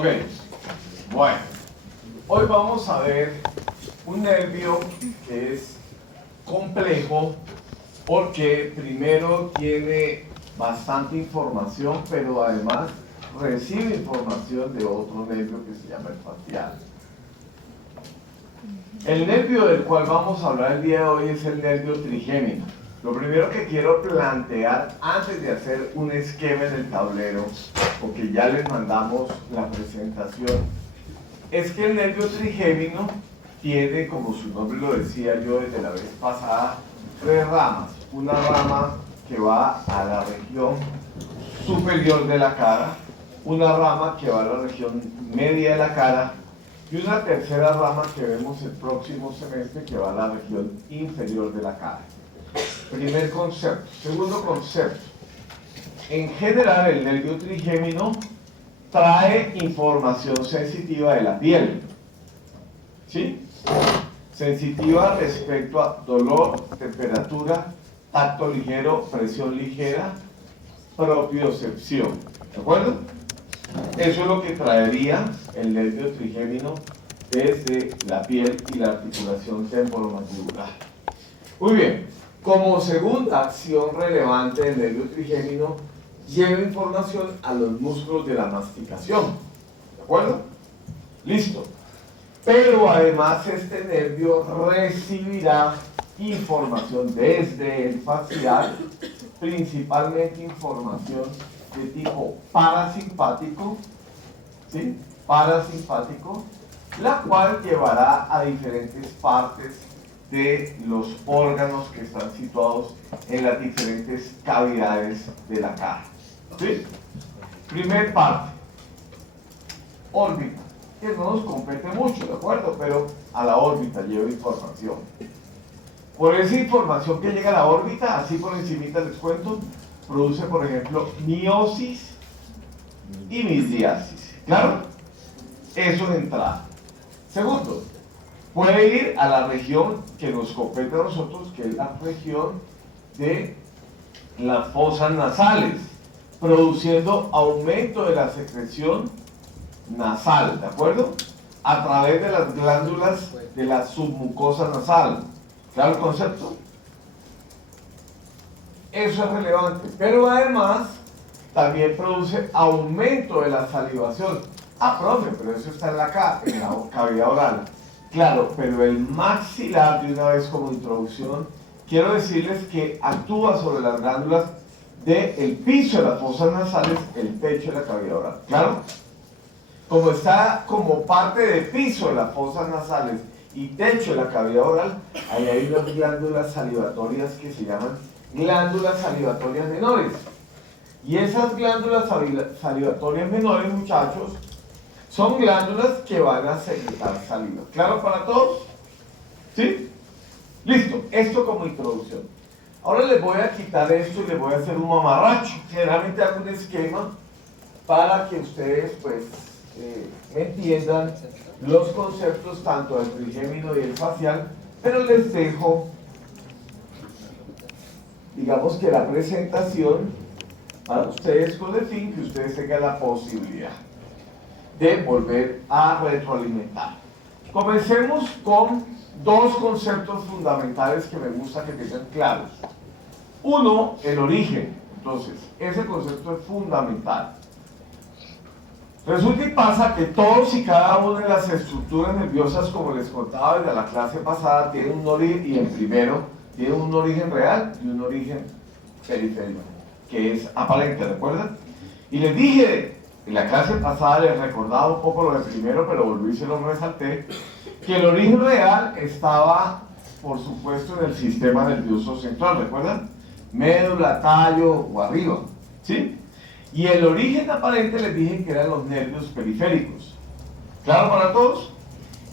Ok, bueno, hoy vamos a ver un nervio que es complejo porque primero tiene bastante información, pero además recibe información de otro nervio que se llama el facial. El nervio del cual vamos a hablar el día de hoy es el nervio trigémino. Lo primero que quiero plantear antes de hacer un esquema en el tablero, porque ya les mandamos la presentación, es que el nervio trigémino tiene, como su nombre lo decía yo desde la vez pasada, tres ramas. Una rama que va a la región superior de la cara, una rama que va a la región media de la cara y una tercera rama que vemos el próximo semestre que va a la región inferior de la cara. Primer concepto. Segundo concepto. En general, el nervio trigémino trae información sensitiva de la piel. ¿Sí? Sensitiva respecto a dolor, temperatura, tacto ligero, presión ligera, propiocepción. ¿De acuerdo? Eso es lo que traería el nervio trigémino desde la piel y la articulación temporomandibular. Muy bien. Como segunda acción relevante del nervio trigémino, lleva información a los músculos de la masticación. ¿De acuerdo? Listo. Pero además este nervio recibirá información desde el facial, principalmente información de tipo parasimpático, ¿sí? Parasimpático, la cual llevará a diferentes partes de los órganos que están situados en las diferentes cavidades de la cara. ¿Sí? Primer parte, órbita, que no nos compete mucho, ¿de acuerdo? Pero a la órbita lleva información. Por esa información que llega a la órbita, así por encimita les cuento, produce, por ejemplo, miosis y midriasis. ¿Claro? Eso de entrada. Segundo, puede ir a la región que nos compete a nosotros, que es la región de las fosas nasales, produciendo aumento de la secreción nasal, ¿de acuerdo? A través de las glándulas de la submucosa nasal. ¿Claro el concepto? Eso es relevante, pero además también produce aumento de la salivación. Ah, profe, pero eso está en la cavidad oral. Claro, pero el maxilar, de una vez como introducción, quiero decirles que actúa sobre las glándulas del piso de las fosas nasales, el pecho de la cavidad oral. ¿Claro? Como está como parte del piso de las fosas nasales y techo de la cavidad oral, ahí hay unas glándulas salivatorias que se llaman glándulas salivatorias menores. Y esas glándulas salivatorias menores, muchachos, son glándulas que van a secretar saliva. ¿Claro para todos? ¿Sí? Listo, esto como introducción. Ahora les voy a quitar esto y les voy a hacer un mamarracho. Generalmente hago un esquema para que ustedes pues me entiendan los conceptos tanto del trigémino y el facial, pero les dejo, digamos que la presentación para ustedes con el fin que ustedes tengan la posibilidad de volver a retroalimentar. Comencemos con dos conceptos fundamentales que me gusta que tengan claros. Uno, el origen. Entonces, ese concepto es fundamental. Resulta y pasa que todos y cada una de las estructuras nerviosas, como les contaba desde la clase pasada, tienen un origen, y en primero, tienen un origen real y un origen periférico, que es aparente, ¿recuerdan? Y les dije, en la clase pasada les recordaba un poco lo de primero, pero volví y se lo resalté, que el origen real estaba, por supuesto, en el sistema nervioso central, ¿recuerdan? Médula, tallo o arriba, ¿sí? Y el origen aparente les dije que eran los nervios periféricos. ¿Claro para todos?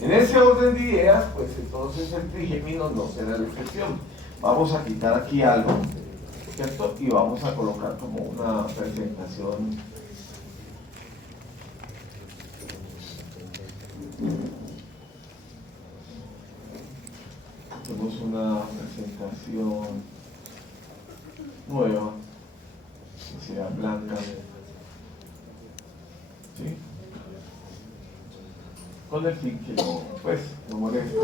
En ese orden de ideas, pues entonces el trigémino no será la excepción. Vamos a quitar aquí algo, ¿cierto? Y vamos a colocar como una presentación. Hacemos una presentación nueva, que sea blanca. ¿Sí? con el fin que pues, no moleste.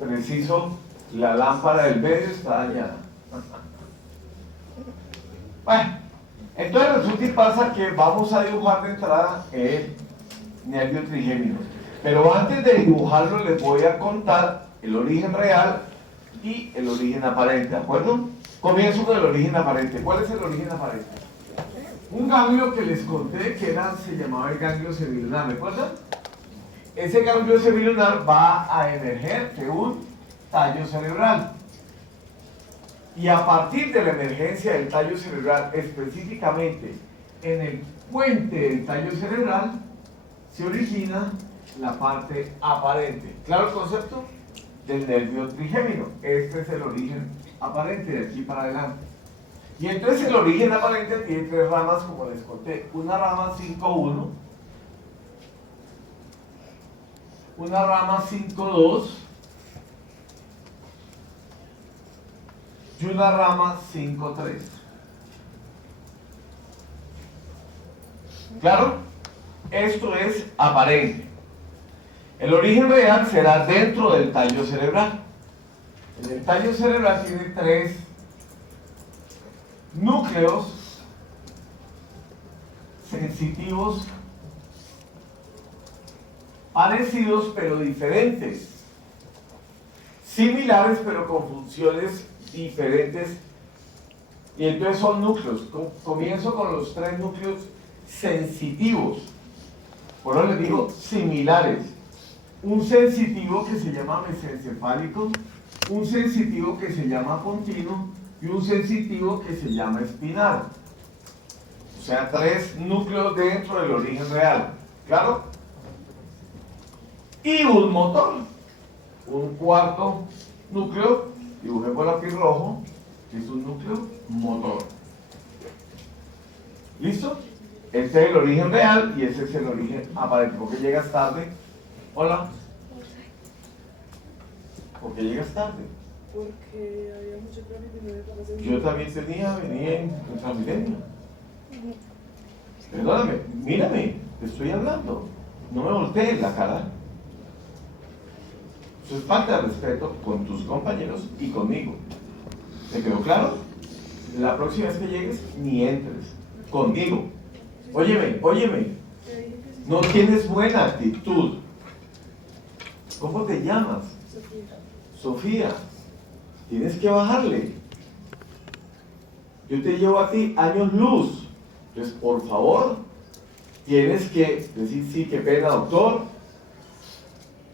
Preciso, la lámpara del medio está dañada. Bueno, entonces resulta y pasa que vamos a dibujar de entrada el nervio trigémino. Pero antes de dibujarlo les voy a contar el origen real y el origen aparente, ¿de acuerdo? Comienzo con el origen aparente. ¿Cuál es el origen aparente? Un ganglio que les conté que se llamaba el ganglio semilunar, ¿recuerdan? Ese ganglio semilunar va a emerger de un tallo cerebral. Y a partir de la emergencia del tallo cerebral, específicamente en el puente del tallo cerebral, se origina la parte aparente. ¿Claro el concepto? Del nervio trigémino. Este es el origen aparente de aquí para adelante. Y entonces el origen aparente tiene tres ramas, como les conté. Una rama 5.1, una rama 5.2 y una rama 5.3. ¿Claro? Esto es aparente. El origen real será dentro del tallo cerebral. En el tallo cerebral tiene tres núcleos sensitivos parecidos pero diferentes, similares pero con funciones diferentes, y entonces son núcleos. Comienzo con los tres núcleos sensitivos, por eso les digo similares. Un sensitivo que se llama mesencefálico, un sensitivo que se llama pontino y un sensitivo que se llama espinal. O sea, tres núcleos dentro del origen real. ¿Claro? Y un motor. Un cuarto núcleo, dibujé por lápiz rojo, que es un núcleo motor. ¿Listo? Este es el origen real y ese es el origen aparente. ¿Por qué llegas tarde? Hola. ¿Por qué llegas tarde? Porque había mucho tráfico y no me parece. Yo también venía en Transmilenio. Perdóname, mírame, te estoy hablando. No me voltees la cara. Eso es falta de respeto con tus compañeros y conmigo. ¿Te quedó claro? La próxima vez que llegues, ni entres. Conmigo. Óyeme. No tienes buena actitud. ¿Cómo te llamas? Sofía. Tienes que bajarle. Yo te llevo a ti años luz. Entonces, por favor, tienes que decir, sí, qué pena, doctor.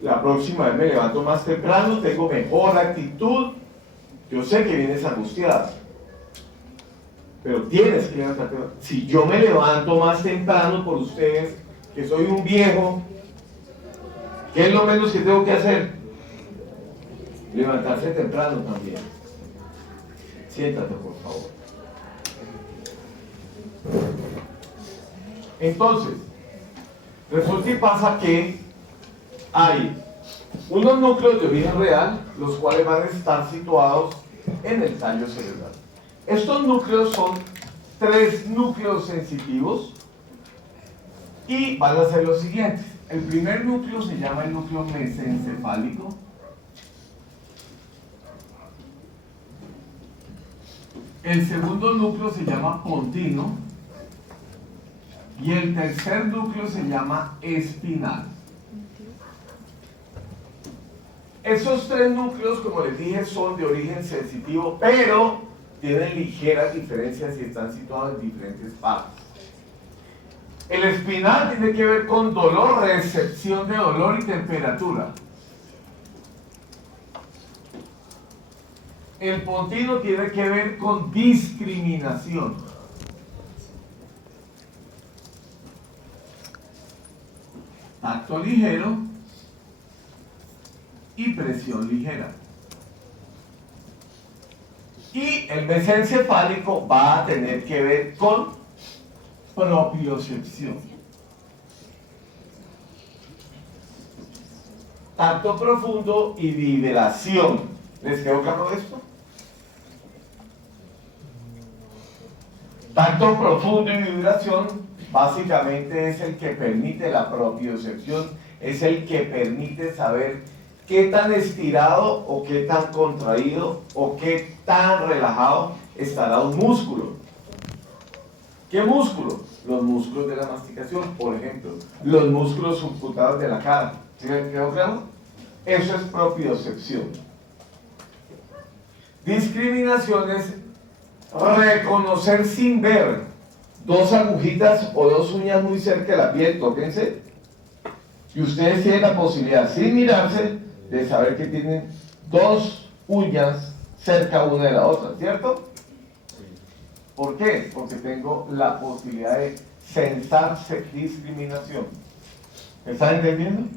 La próxima vez me levanto más temprano, tengo mejor actitud. Yo sé que vienes angustiada, pero tienes que levantarte. Si yo me levanto más temprano por ustedes, que soy un viejo, ¿qué es lo menos que tengo que hacer? Levantarse temprano también. Siéntate, por favor. Entonces, resulta y pasa que hay unos núcleos de origen real, los cuales van a estar situados en el tallo cerebral. Estos núcleos son tres núcleos sensitivos y van a ser los siguientes. El primer núcleo se llama el núcleo mesencefálico. El segundo núcleo se llama pontino. Y el tercer núcleo se llama espinal. Esos tres núcleos, como les dije, son de origen sensitivo, pero tienen ligeras diferencias y están situados en diferentes partes. El espinal tiene que ver con dolor, recepción de dolor y temperatura. El pontino tiene que ver con discriminación. Tacto ligero y presión ligera. Y el mesencefálico va a tener que ver con propiocepción. Tacto profundo y vibración. ¿Les quedó claro esto? Tacto profundo y vibración básicamente es el que permite la propiocepción es el que permite saber qué tan estirado o qué tan contraído o qué tan relajado estará un músculo. ¿Qué músculo? Los músculos de la masticación, por ejemplo, los músculos subcutáneos de la cara. ¿Sí quedó claro? Eso es propiocepción. Discriminación es reconocer sin ver dos agujitas o dos uñas muy cerca de la piel, tóquense, y ustedes tienen la posibilidad, sin mirarse, de saber que tienen dos uñas cerca una de la otra, ¿cierto? ¿Por qué? Porque tengo la posibilidad de censar discriminación. ¿Me están entendiendo?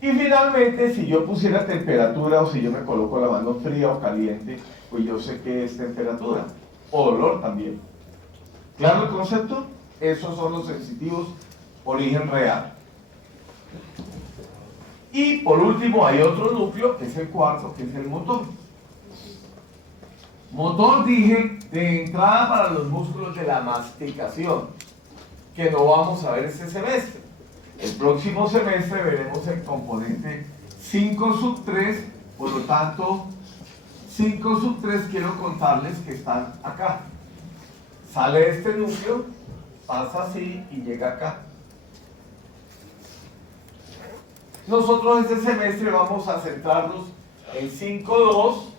Y finalmente, si yo pusiera temperatura o si yo me coloco la mano fría o caliente, pues yo sé que es temperatura o dolor también. ¿Claro el concepto? Esos son los sensitivos origen real. Y por último hay otro núcleo, que es el cuarto, que es el motor. Motor, dije, de entrada para los músculos de la masticación, que no vamos a ver este semestre. El próximo semestre veremos el componente 5/3, por lo tanto, 5/3 quiero contarles que están acá. Sale este núcleo, pasa así y llega acá. Nosotros este semestre vamos a centrarnos en 5.2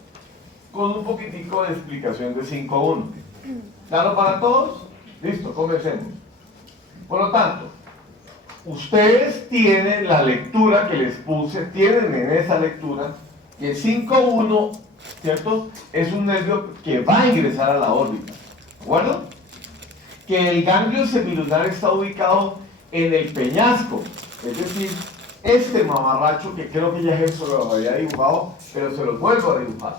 con un poquitico de explicación de 5.1. ¿Claro para todos? Listo, comencemos. Por lo tanto, ustedes tienen la lectura que les puse, tienen en esa lectura que 5.1, ¿cierto? Es un nervio que va a ingresar a la órbita. ¿De acuerdo? Que el ganglio semilunar está ubicado en el peñasco, es decir, este mamarracho que creo que ya eso lo había dibujado, pero se los vuelvo a dibujar.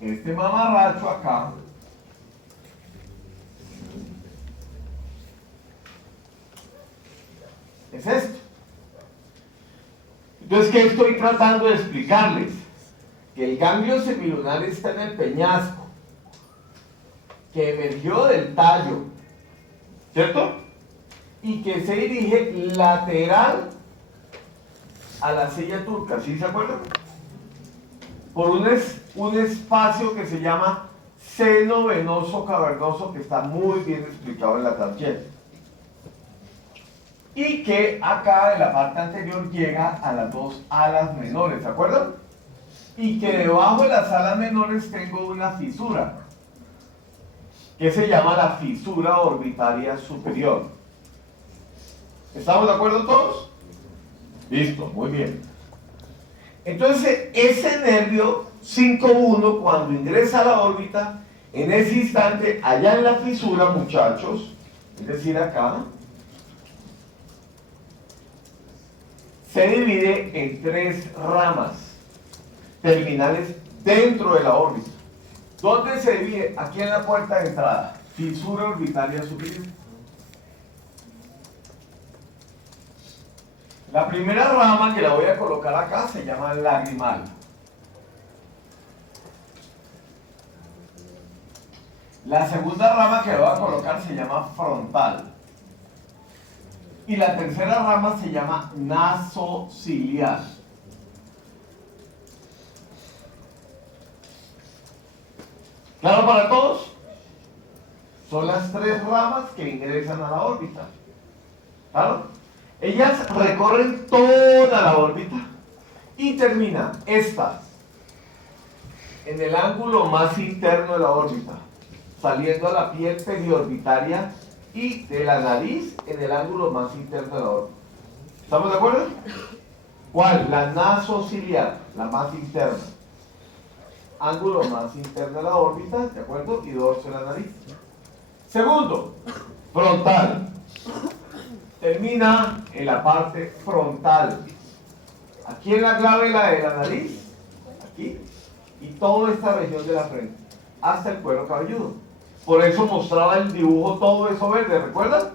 Este mamarracho acá es esto. Entonces, ¿qué estoy tratando de explicarles? Que el ganglio semilunar está en el peñasco, que emergió del tallo, ¿cierto? Y que se dirige lateral a la silla turca, ¿sí se acuerdan? Por un espacio que se llama seno venoso cavernoso, que está muy bien explicado en la tarjeta. Y que acá en la parte anterior llega a las dos alas menores, ¿se acuerdan? Y que debajo de las alas menores tengo una fisura, que se llama la fisura orbitaria superior. ¿Estamos de acuerdo todos? Listo, muy bien. Entonces, ese nervio 5.1, cuando ingresa a la órbita, en ese instante, allá en la fisura, muchachos, es decir, acá, se divide en 3 ramas terminales dentro de la órbita. ¿Dónde se divide? Aquí en la puerta de entrada, fisura orbitaria superior. La primera rama que la voy a colocar acá se llama lagrimal. La segunda rama que la voy a colocar se llama frontal. Y la tercera rama se llama nasociliar. ¿Claro para todos? Son las 3 ramas que ingresan a la órbita. ¿Claro? Ellas recorren toda la órbita y terminan esta en el ángulo más interno de la órbita, saliendo a la piel periorbitaria y de la nariz en el ángulo más interno de la órbita. ¿Estamos de acuerdo? ¿Cuál? La nasociliar, la más interna. Ángulo más interno de la órbita, ¿de acuerdo? Y dorso de la nariz. Segundo, frontal. Termina en la parte frontal. Aquí en la glabela de la nariz, aquí, y toda esta región de la frente, hasta el cuero cabelludo. Por eso mostraba el dibujo todo eso verde, ¿recuerdan?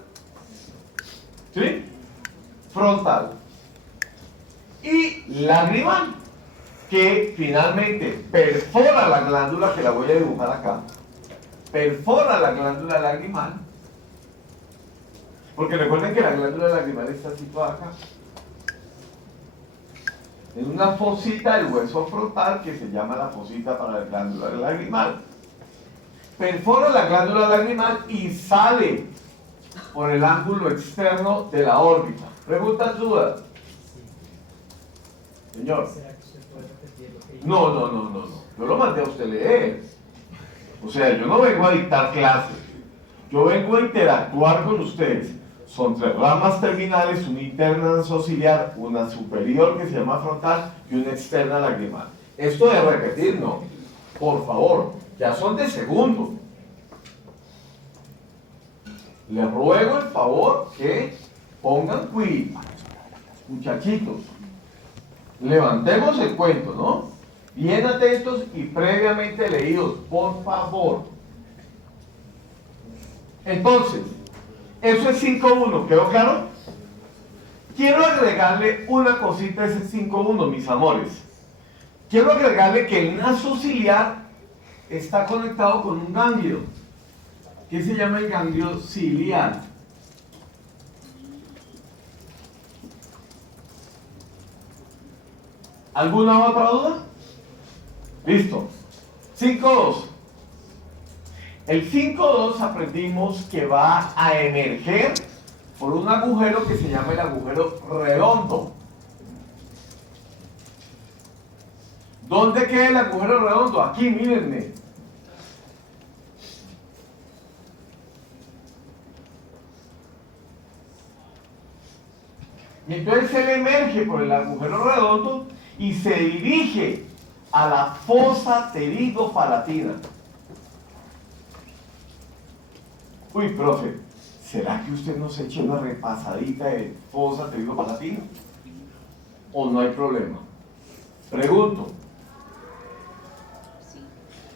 ¿Sí? Frontal. Y lagrimal, que finalmente perfora la glándula, que la voy a dibujar acá, perfora la glándula lagrimal Porque recuerden que la glándula lagrimal está situada acá, en una fosita del hueso frontal que se llama la fosita para la glándula lagrimal. Perfora la glándula lagrimal y sale por el ángulo externo de la órbita. ¿Preguntas, dudas? Señor. No. Yo lo mandé a usted leer. O sea, yo no vengo a dictar clases. Yo vengo a interactuar con ustedes. Son 3 ramas terminales, una interna nasociliar, una superior que se llama frontal y una externa lagrimal. Esto de repetir, no. Por favor, ya son de segundo. Les ruego el favor que pongan cuidado. Muchachitos, levantemos el cuento, ¿no? Bien atentos y previamente leídos, por favor. Entonces, eso es 5.1, ¿quedó claro? Quiero agregarle una cosita a ese 5.1, mis amores. Quiero agregarle que el naso ciliar está conectado con un ganglio, que se llama el ganglio ciliar. ¿Alguna otra duda? Listo. 5.2. El 5.2 aprendimos que va a emerger por un agujero que se llama el agujero redondo. ¿Dónde queda el agujero redondo? Aquí, mírenme. Y entonces él emerge por el agujero redondo y se dirige a la fosa pterigopalatina. Uy, profe, ¿será que usted nos eche una repasadita de fosa pterigopalatina? ¿O no hay problema? Pregunto.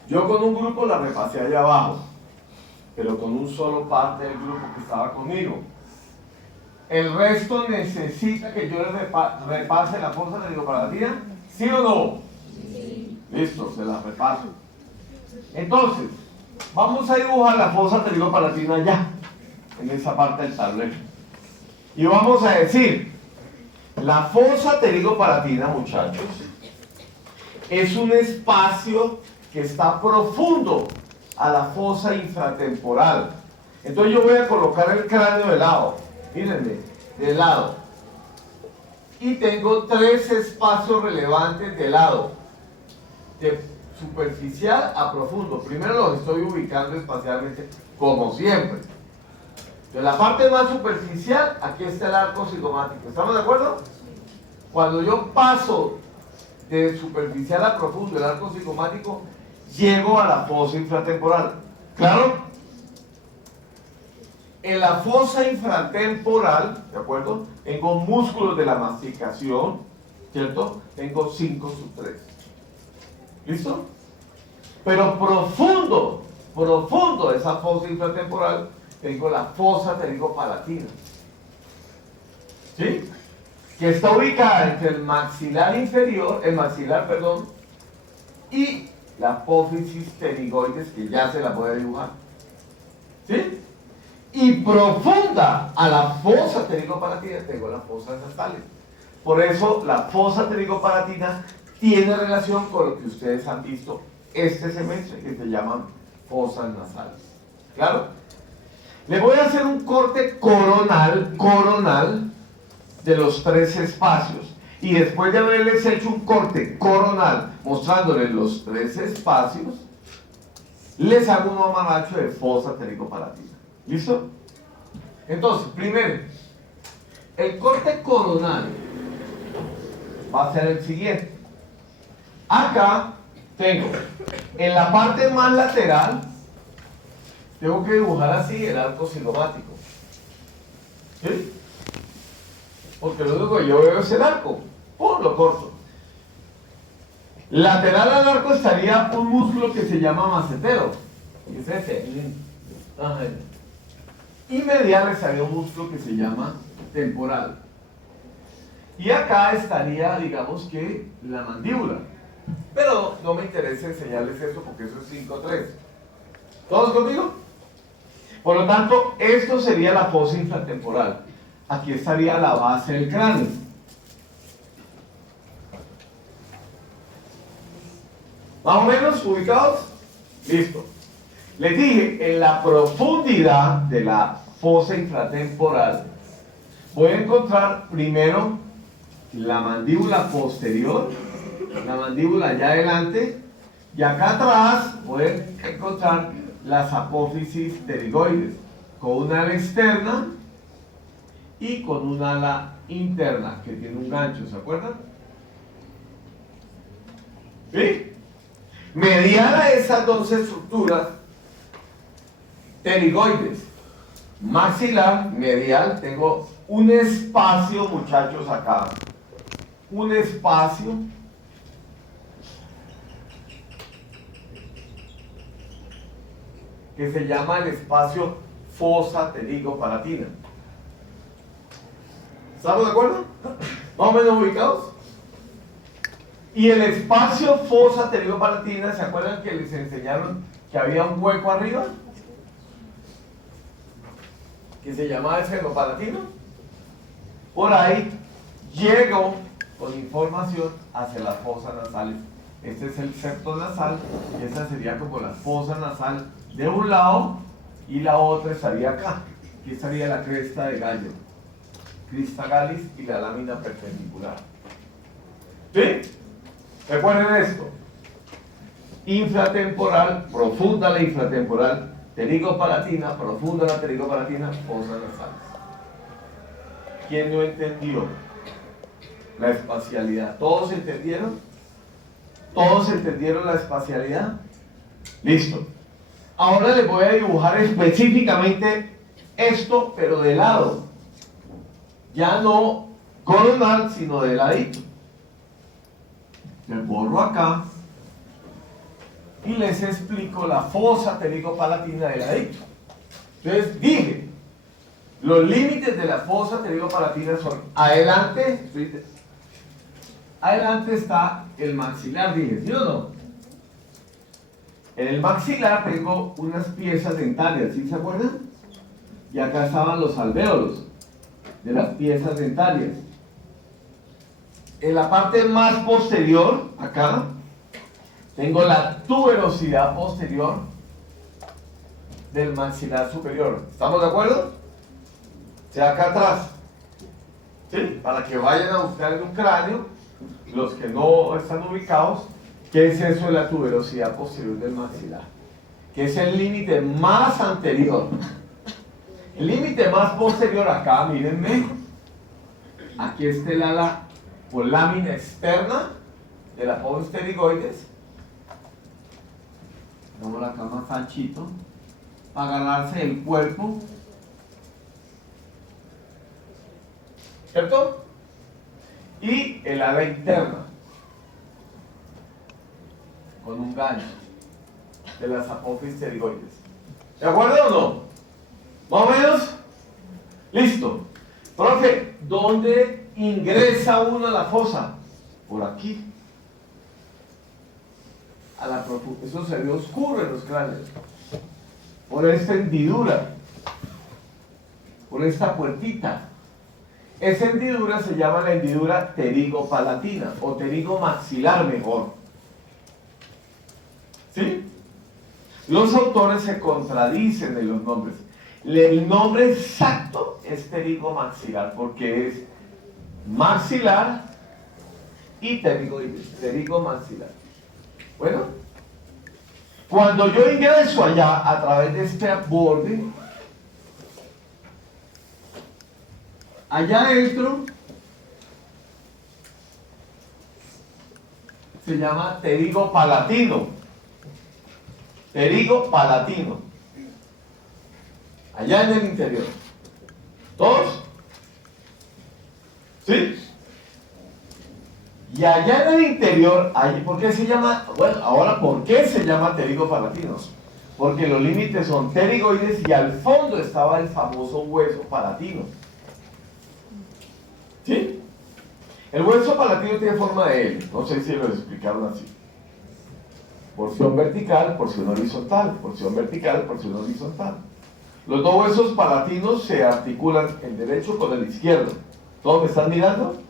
Yo con un grupo la repasé allá abajo, pero con un solo parte del grupo que estaba conmigo. ¿El resto necesita que yo le repase la fosa pterigopalatina? ¿Sí o no? Sí. Listo, se la repaso. Entonces, vamos a dibujar la fosa pterigopalatina ya, en esa parte del tablero. Y vamos a decir, la fosa pterigopalatina, muchachos, es un espacio que está profundo a la fosa infratemporal. Entonces yo voy a colocar el cráneo de lado, mírenme, de lado. Y tengo 3 espacios relevantes de lado, de superficial a profundo. Primero los estoy ubicando espacialmente, como siempre. De la parte más superficial, aquí está el arco cigomático. ¿Estamos de acuerdo? Cuando yo paso de superficial a profundo el arco cigomático, llego a la fosa infratemporal. ¿Claro? En la fosa infratemporal, ¿de acuerdo? Tengo músculos de la masticación, ¿cierto? Tengo 5/3. ¿Listo? Pero profundo de esa fosa infratemporal, tengo la fosa pterigopalatina. ¿Sí? Que está ubicada entre el maxilar inferior, y la apófisis pterigoides, que ya se la voy a dibujar. ¿Sí? Y profunda a la fosa pterigopalatina tengo las fosas nasales. Por eso la fosa pterigopalatina tiene relación con lo que ustedes han visto este semestre, que se llaman fosas nasales. ¿Claro? Le voy a hacer un corte coronal de los 3 espacios. Y después de haberles hecho un corte coronal mostrándoles los 3 espacios, les hago un mamaracho de fosa pterigopalatina. ¿Listo? Entonces, primero, el corte coronal va a ser el siguiente. Acá tengo, en la parte más lateral, tengo que dibujar así el arco cigomático. ¿Sí? Porque lo único que yo veo es el arco. ¡Pum! Lo corto. Lateral al arco estaría un músculo que se llama macetero. Que es ese. Ajá. Y medial estaría un músculo que se llama temporal. Y acá estaría, digamos que, la mandíbula. Pero no me interesa enseñarles eso porque eso es 5/3. ¿Todos conmigo? Por lo tanto, esto sería la fosa infratemporal. Aquí estaría la base del cráneo. ¿Más o menos ubicados? Listo. Les dije, en la profundidad de la fosa infratemporal voy a encontrar primero la mandíbula posterior, la mandíbula allá adelante, y acá atrás voy a encontrar las apófisis pterigoides, con una ala externa y con un ala interna que tiene un gancho, ¿se acuerdan? ¿Sí? Medial a esas dos estructuras pterigoides, maxilar, medial, tengo un espacio, muchachos, acá, un espacio que se llama el espacio fosa pterigopalatina. ¿Estamos de acuerdo? ¿Más o menos ubicados? Y el espacio fosa pterigopalatina, ¿se acuerdan que les enseñaron que había un hueco arriba? Que se llamaba el seno palatino. Por ahí llego con información hacia las fosas nasales. Este es el septo nasal y esta sería como la fosa nasal de un lado y la otra estaría acá. Aquí estaría la cresta de gallo, crista gallis y la lámina perpendicular. ¿Sí? Recuerden esto. Infratemporal, profunda la infratemporal, pterigopalatina, profunda la pterigopalatina, fosas nasales. ¿Quién no entendió la espacialidad? ¿Todos entendieron? ¿Todos entendieron la espacialidad? Listo. Ahora les voy a dibujar específicamente esto, pero de lado. Ya no coronal, sino de ladito. Les borro acá y les explico la fosa pterigopalatina de ladito. Entonces dije, los límites de la fosa pterigopalatina son adelante, adelante está el maxilar, dije, ¿sí o no? En el maxilar tengo unas piezas dentarias, ¿sí se acuerdan? Y acá estaban los alvéolos de las piezas dentarias. En la parte más posterior, acá, tengo la tuberosidad posterior del maxilar superior. ¿Estamos de acuerdo? O sea, acá atrás. ¿Sí? Para que vayan a buscar en un cráneo, los que no están ubicados, ¿qué es eso de la tuberosidad posterior del maxilar? Que es el límite más anterior. El límite más posterior acá, mírenme. Aquí está el ala o lámina externa de la apófisis pterigoides. Vamos acá más anchito para agarrarse el cuerpo, ¿cierto? Y el ala interna con un gancho de las apófisis pterigoides. ¿De acuerdo o no? ¿Más o menos? Listo. Profe, ¿dónde ingresa uno a la fosa? Por aquí. A la profundidad. Eso se ve oscuro en los cráneos. Por esta hendidura. Por esta puertita. Esa hendidura se llama la hendidura pterigopalatina o pterigomaxilar mejor. ¿Sí? Los autores se contradicen en los nombres. El nombre exacto es pterigomaxilar porque es maxilar y pterigoides, pterigomaxilar. Bueno, cuando yo ingreso allá a través de este borde, allá adentro se llama pterigopalatino. Pterigopalatino. Allá en el interior. ¿Todos? ¿Sí? Y allá en el interior, ¿por qué se llama? Bueno, ahora, ¿por qué se llama pterigopalatino? Porque los límites son pterigoides y al fondo estaba el famoso hueso palatino. ¿Sí? El hueso palatino tiene forma de L, no sé si lo explicaron así. Porción vertical, porción horizontal, porción vertical, porción horizontal. Los dos huesos palatinos se articulan el derecho con el izquierdo. ¿Todos me están mirando?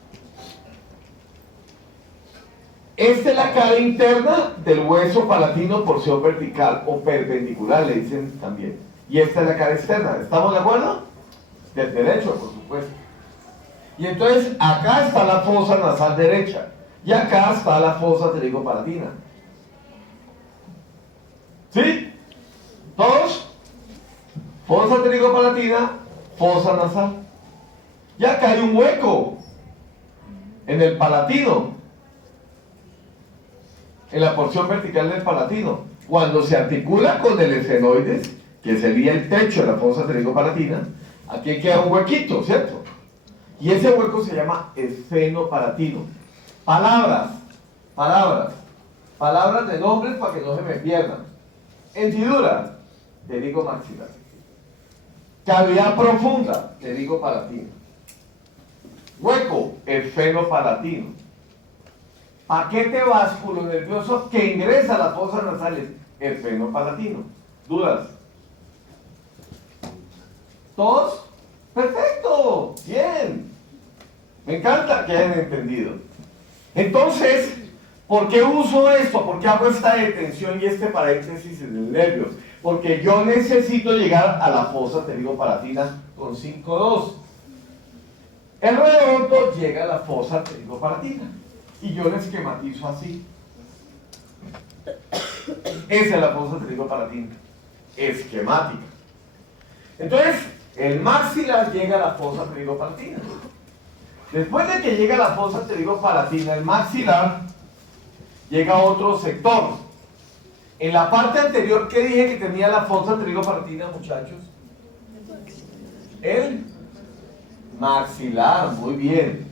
Esta es la cara interna del hueso palatino, porción vertical o perpendicular, le dicen también. Y esta es la cara externa. ¿Estamos de acuerdo? Del derecho, por supuesto. Y entonces acá está la fosa nasal derecha y acá está la fosa pterigopalatina. ¿Sí? ¿Todos? Fosa pterigopalatina, fosa nasal. Y acá hay un hueco en el palatino, en la porción vertical del palatino. Cuando se articula con el esfenoides, que sería el techo de la fosa pterigopalatina, aquí queda un huequito, ¿cierto? Y ese hueco se llama esfenopalatino. Palabras de nombres para que no se me pierdan. Hendidura, pterigomaxilar. Cavidad profunda, pterigopalatino. Hueco, esfenopalatino. Paquete vasculo nervioso que ingresa a las fosas nasales, esfenopalatino. ¿Dudas? ¿Todos? ¡Perfecto! ¡Bien! Me encanta que hayan entendido. Entonces, ¿por qué uso esto? ¿Por qué hago esta detención y este paréntesis en el nervio? Porque yo necesito llegar a la fosa pterigopalatina con 5-2. El redondo llega a la fosa pterigopalatina y yo lo esquematizo así. Esa es la fosa pterigopalatina esquemática. Entonces, el maxilar llega a la fosa pterigopalatina. Después de que llega a la fosa pterigopalatina, el maxilar llega a otro sector. En la parte anterior, ¿qué dije que tenía la fosa pterigopalatina, muchachos? El maxilar, muy bien.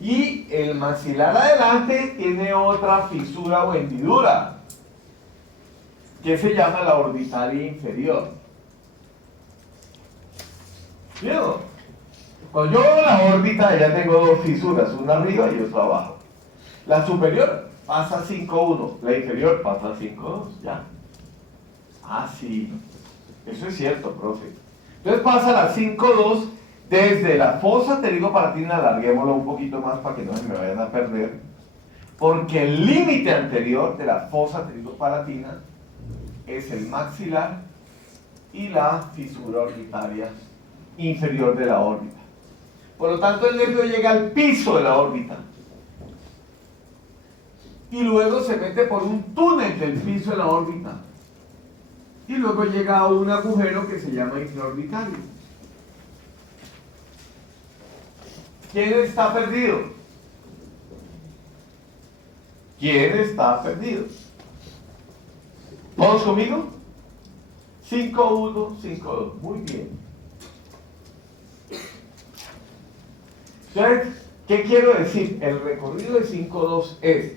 Y el maxilar adelante tiene otra fisura o hendidura, que se llama la orbitaria inferior. ¿Vieron? Cuando yo veo la órbita, ya tengo dos fisuras, una arriba y otra abajo. La superior pasa 5-1, la inferior pasa 5-2, ¿ya? Ah, sí, eso es cierto, profe. Entonces pasa la 5-2 desde la fosa pterigopalatina, alarguémoslo un poquito más para que no se me vayan a perder, porque el límite anterior de la fosa pterigopalatina es el maxilar y la fisura orbitaria inferior de la órbita. Por lo tanto, el nervio llega al piso de la órbita y luego se mete por un túnel del piso de la órbita y luego llega a un agujero que se llama infraorbitario. ¿Quién está perdido? ¿Quién está perdido? ¿Todos conmigo? 5-1, 5-2. Muy bien. Entonces, ¿qué quiero decir? El recorrido de 5-2 es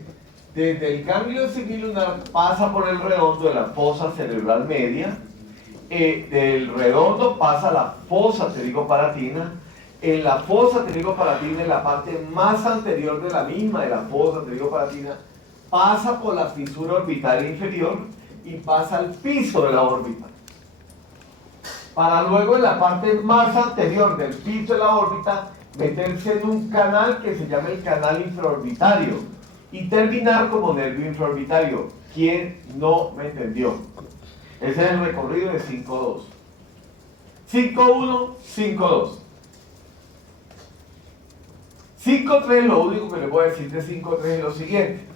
desde el ganglio semilunar, pasa por el redondo de la fosa cerebral media, del redondo pasa a la fosa pterigopalatina, en la fosa pterigopalatina, en la parte más anterior de la misma, de la fosa pterigopalatina, pasa por la fisura orbitaria inferior y pasa al piso de la órbita, para luego en la parte más anterior del piso de la órbita meterse en un canal que se llama el canal infraorbitario y terminar como nervio infraorbitario. ¿Quién no me entendió? Ese es el recorrido de 5-2. 5-1, 5-2. 5-3, lo único que les voy a decir de 5-3 es lo siguiente.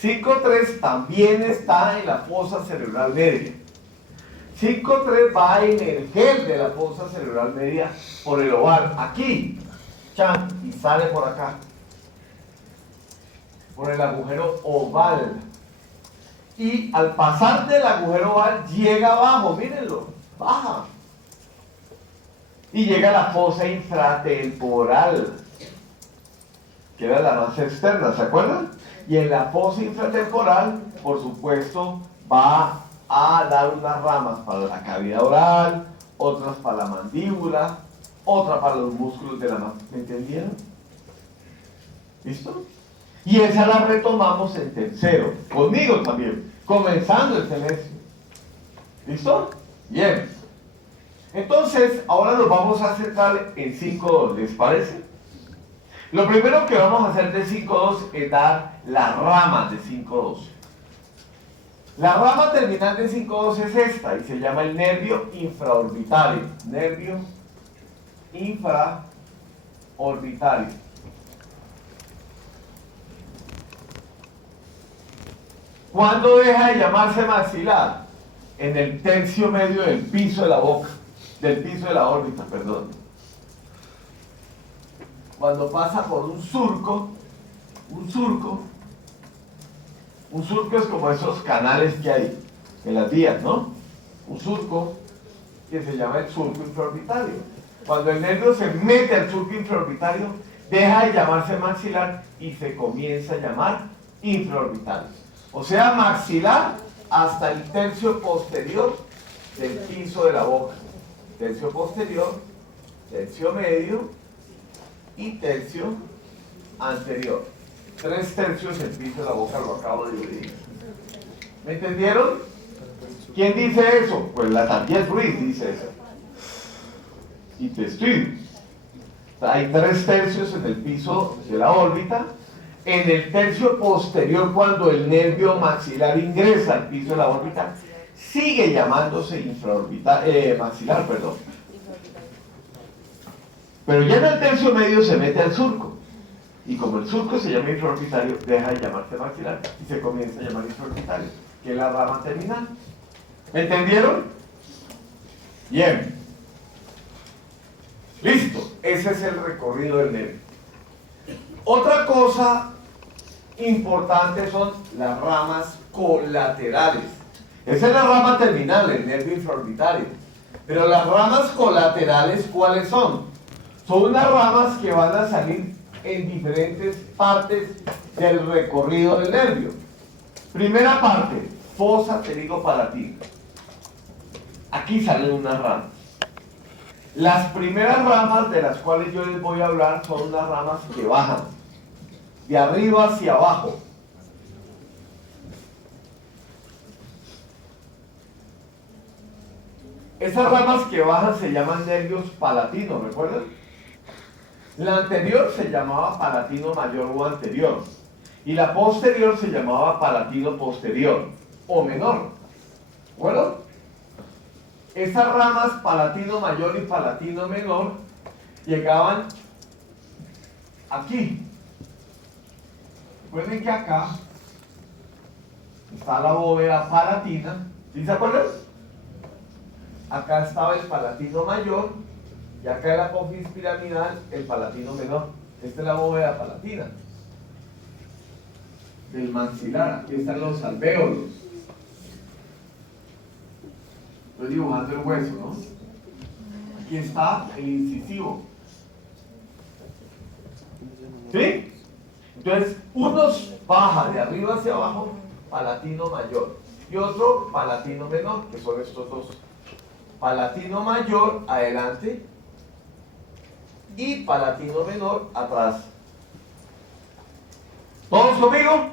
5-3 también está en la fosa cerebral media. 5-3 va a emerger de la fosa cerebral media por el oval, aquí, chan, y sale por acá, por el agujero oval. Y al pasar del agujero oval llega abajo, mírenlo, baja. Y llega a la fosa infratemporal, que era la más externa, ¿se acuerdan? Y en la fosa infratemporal, por supuesto, va a dar unas ramas para la cavidad oral, otras para la mandíbula, otra para los músculos de la mano. ¿Me entendieron? ¿Listo? Y esa la retomamos en tercero, conmigo también, comenzando el semestre. ¿Listo? Bien. Entonces, ahora nos vamos a centrar en 5.2, ¿les parece? Lo primero que vamos a hacer de 5.2 es dar la rama de 5.2. La rama terminal de 5.2 es esta y se llama el nervio infraorbitario. Nervio infraorbitario. ¿Cuándo deja de llamarse maxilar? En el tercio medio del piso de la boca, del piso de la órbita, perdón. Cuando pasa por un surco es como esos canales que hay en las vías, ¿no? Un surco que se llama el surco infraorbitario. Cuando el nervio se mete al surco infraorbitario, deja de llamarse maxilar y se comienza a llamar infraorbitario. O sea, maxilar hasta el tercio posterior del piso de la boca. Tercio posterior, tercio medio y tercio anterior. 3/3 del piso de la boca lo acabo de dividir. ¿Me entendieron? ¿Quién dice eso? Pues la Tapies Ruiz dice eso. Y te estoy. Hay 3/3 en el piso de la órbita. En el tercio posterior, cuando el nervio maxilar ingresa al piso de la órbita, sigue llamándose maxilar, perdón. Pero ya en el tercio medio se mete al surco. Y como el surco se llama infraorbitario, deja de llamarse maxilar y se comienza a llamar infraorbitario, que es la rama terminal. ¿Me entendieron? Bien. Listo. Ese es el recorrido del nervio. Otra cosa importante son las ramas colaterales. Esa es la rama terminal, el nervio infraorbitario. Pero las ramas colaterales, ¿cuáles son? Son unas ramas que van a salir en diferentes partes del recorrido del nervio. Primera parte, fosa pterigopalatina. Aquí salen unas ramas. Las primeras ramas de las cuales yo les voy a hablar son unas ramas que bajan de arriba hacia abajo. Esas ramas que bajan se llaman nervios palatinos, ¿recuerdan? La anterior se llamaba palatino mayor o anterior y la posterior se llamaba palatino posterior o menor. ¿Bueno? Esas ramas palatino mayor y palatino menor llegaban aquí. Recuerden que acá está la bóveda palatina, ¿sí se acuerdan? Acá estaba el palatino mayor y acá en la apófisis piramidal el palatino menor. Esta es la bóveda palatina del maxilar. Aquí están los alvéolos. Estoy dibujando el hueso, ¿no? Aquí está el incisivo. ¿Sí? Entonces, unos baja de arriba hacia abajo, palatino mayor, y otro palatino menor, que son estos dos. Palatino mayor adelante y palatino menor atrás. ¿Todos conmigo?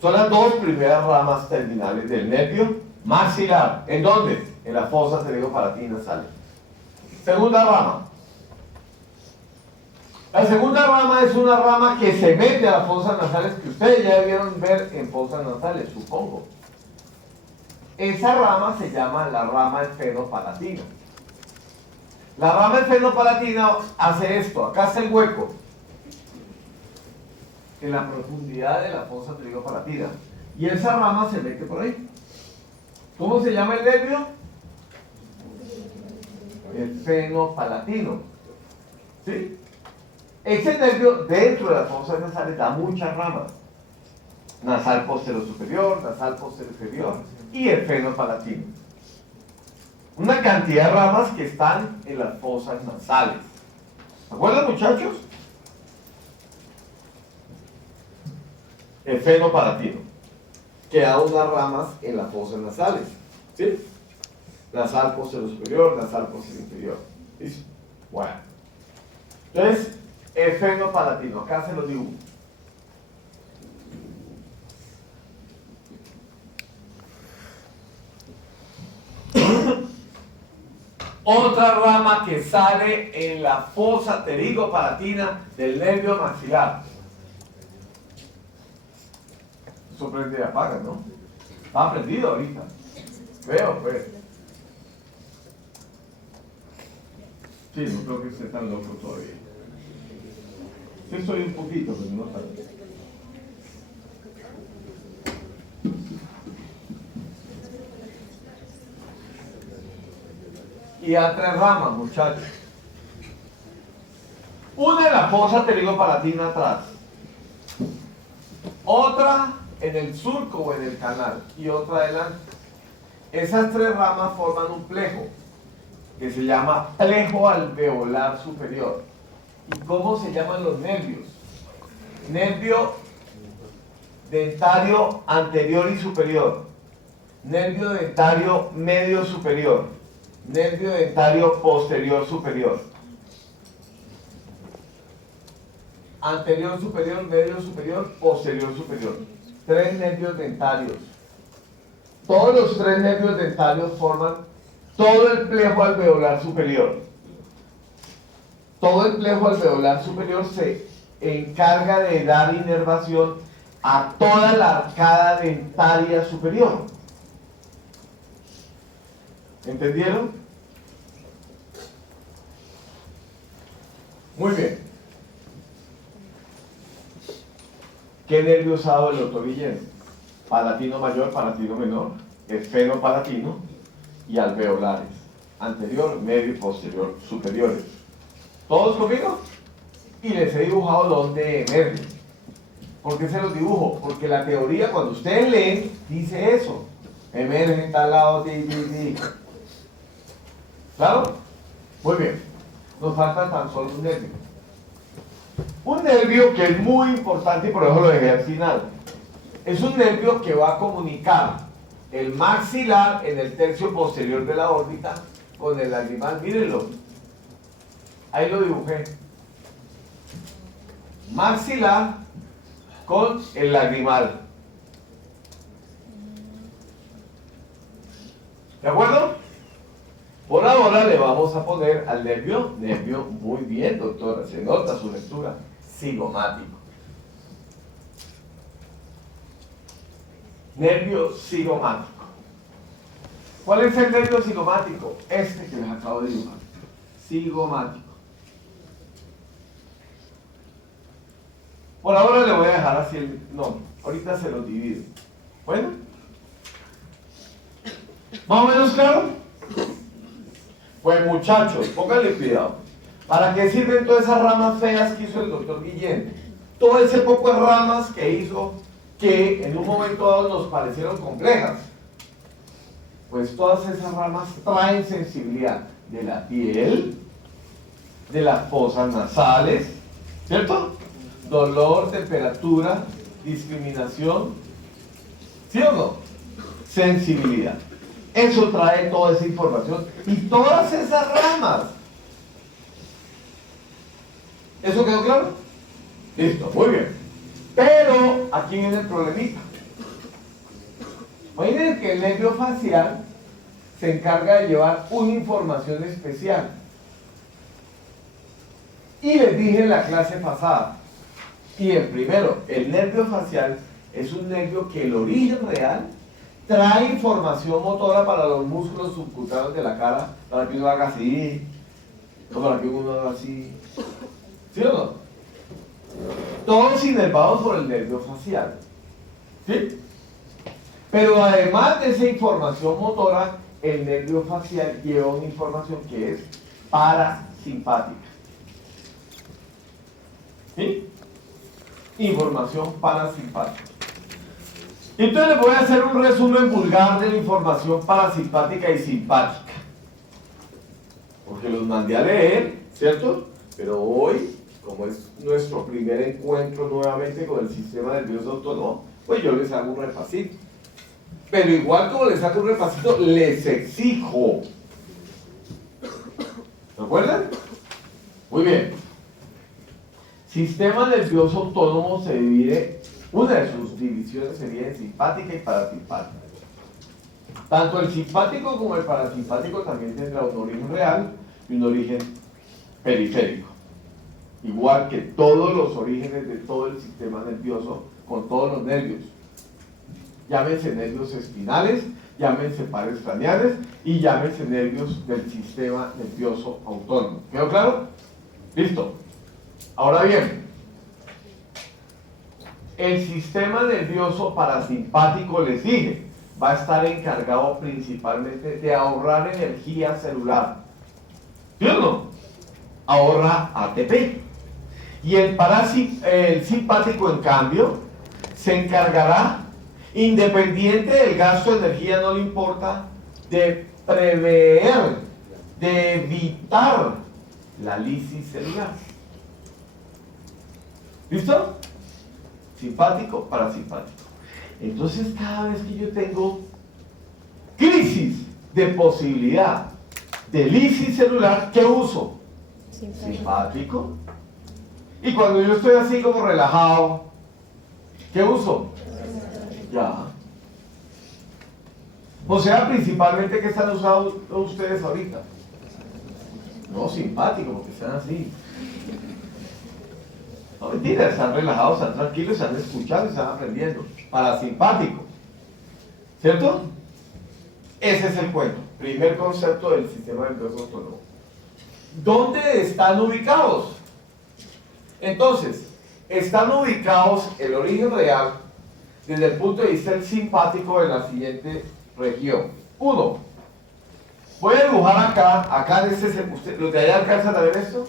Son las dos primeras ramas terminales del nervio maxilar. ¿En dónde? En la fosa pterigopalatina sale. Segunda rama. La segunda rama es una rama que se mete a las fosas nasales, que ustedes ya debieron ver en fosas nasales, supongo. Esa rama se llama la rama esfenopalatina. La rama esfenopalatina hace esto. Acá está el hueco en la profundidad de la fosa pterigopalatina y esa rama se mete por ahí. ¿Cómo se llama el nervio? El fenopalatino. ¿Sí? Ese nervio dentro de las fosas nasales da muchas ramas. Nasal posterior superior, nasal posterior inferior y el fenopalatino. Una cantidad de ramas que están en las fosas nasales. ¿Se acuerdan, muchachos? El fenopalatino, que da unas ramas en las fosas nasales. ¿Sí? Nasal posterior superior, nasal posterior inferior. ¿Listo? Bueno. Entonces, el fenopalatino, acá se lo dibujo. Otra rama que sale en la fosa pterigopalatina del nervio maxilar. Eso prende y apaga, ¿no? Está prendido ahorita. Veo, pues. Sí, no creo que esté tan loco todavía. Sí estoy un poquito, pero no tanto. Y a tres ramas, muchachos. Una en la fosa pterigopalatina atrás. Otra en el surco o en el canal. Y otra adelante. Esas tres ramas forman un plejo que se llama plejo alveolar superior. ¿Y cómo se llaman los nervios? Nervio dentario anterior y superior. Nervio dentario medio superior. Nervio dentario posterior superior. Anterior superior, medio superior, posterior superior. Tres nervios dentarios. Todos los tres nervios dentarios forman todo el plejo alveolar superior. Todo el plejo alveolar superior se encarga de dar inervación a toda la arcada dentaria superior. ¿Entendieron? Muy bien. ¿Qué nervio usado el doctor Guillén? Palatino mayor, palatino menor, esfenopalatino y alveolares. Anterior, medio y posterior, superiores. ¿Todos conmigo? Y les he dibujado dónde emergen. ¿Por qué se los dibujo? Porque la teoría, cuando ustedes leen, dice eso. Emergen tal lado, ¿Claro? Muy bien. Nos falta tan solo un nervio. Un nervio que es muy importante y por eso lo dejé al final. Es un nervio que va a comunicar el maxilar en el tercio posterior de la órbita con el lagrimal. Mírenlo. Ahí lo dibujé. Maxilar con el lagrimal. ¿De acuerdo? Por ahora le vamos a poner al nervio, muy bien, doctora, se nota su lectura, cigomático. Nervio cigomático. ¿Cuál es el nervio cigomático? Este que les acabo de dibujar. Cigomático. Por ahora le voy a dejar así el nombre. Ahorita se los divido. Bueno. ¿Más o menos claro? Pues muchachos, pónganle cuidado. ¿Para qué sirven todas esas ramas feas que hizo el doctor Guillén? Todo ese poco de ramas que hizo que en un momento dado nos parecieron complejas. Pues todas esas ramas traen sensibilidad de la piel, de las fosas nasales, ¿cierto? Dolor, temperatura, discriminación, ¿sí o no? Sensibilidad. Eso trae toda esa información y todas esas ramas. ¿Eso quedó claro? Listo, muy bien. Pero aquí viene el problemita. Imaginen que el nervio facial se encarga de llevar una información especial. Y les dije en la clase pasada, y el primero, el nervio facial es un nervio que el origen real trae información motora para los músculos subcutáneos de la cara, para que uno haga así, o para que uno haga así. ¿Sí o no? Todos inervados por el nervio facial. ¿Sí? Pero además de esa información motora, el nervio facial lleva una información que es parasimpática. ¿Sí? Información parasimpática. Entonces les voy a hacer un resumen vulgar de la información parasimpática y simpática. Porque los mandé a leer, ¿cierto? Pero hoy, como es nuestro primer encuentro nuevamente con el sistema nervioso autónomo, pues yo les hago un repasito. Pero igual como les hago un repasito, les exijo. ¿Me acuerdan? Muy bien. Sistema nervioso autónomo se divide, una de sus divisiones sería en simpática y parasimpática. Tanto el simpático como el parasimpático también tendrá un origen real y un origen periférico. Igual que todos los orígenes de todo el sistema nervioso con todos los nervios. Llámense nervios espinales, llámense pares craneales y llámense nervios del sistema nervioso autónomo. ¿Quedó claro? Listo. Ahora bien, el sistema nervioso parasimpático, les dije, va a estar encargado principalmente de ahorrar energía celular. ¿Sí o no? Ahorra ATP. Y el simpático, en cambio, se encargará, independiente del gasto de energía, no le importa, de prever, de evitar la lisis celular. ¿Listo? Simpático, parasimpático. Entonces, cada vez que yo tengo crisis de posibilidad de lisis celular, ¿qué uso? Simpático. Y cuando yo estoy así como relajado, ¿qué uso? Ya. O sea, principalmente, ¿qué están usando ustedes ahorita? No, simpático, porque están así. No, mentira, están relajados, están tranquilos, están escuchando, están aprendiendo. Parasimpático. ¿Cierto? Ese es el cuento. Primer concepto del sistema nervioso autónomo. ¿Dónde están ubicados? Entonces, están ubicados el origen real desde el punto de vista del simpático en la siguiente región. 1. Voy a dibujar acá en este, ¿los de allá alcanzan a ver esto?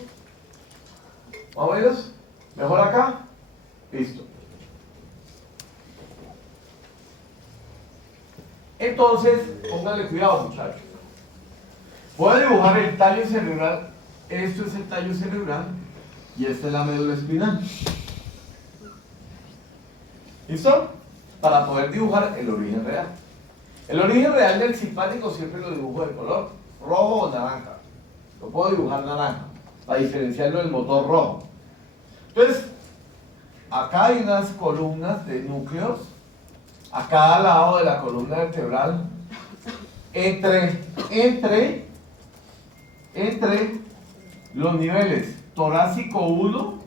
¿Más o menos? ¿Mejor acá? Listo. Entonces, pónganle cuidado, muchachos. Voy a dibujar el tallo cerebral. Esto es el tallo cerebral y esta es la médula espinal. ¿Listo? Para poder dibujar el origen real. El origen real del simpático siempre lo dibujo de color rojo o naranja. Lo puedo dibujar naranja para diferenciarlo del motor rojo. Entonces, acá hay unas columnas de núcleos a cada lado de la columna vertebral entre los niveles torácico 1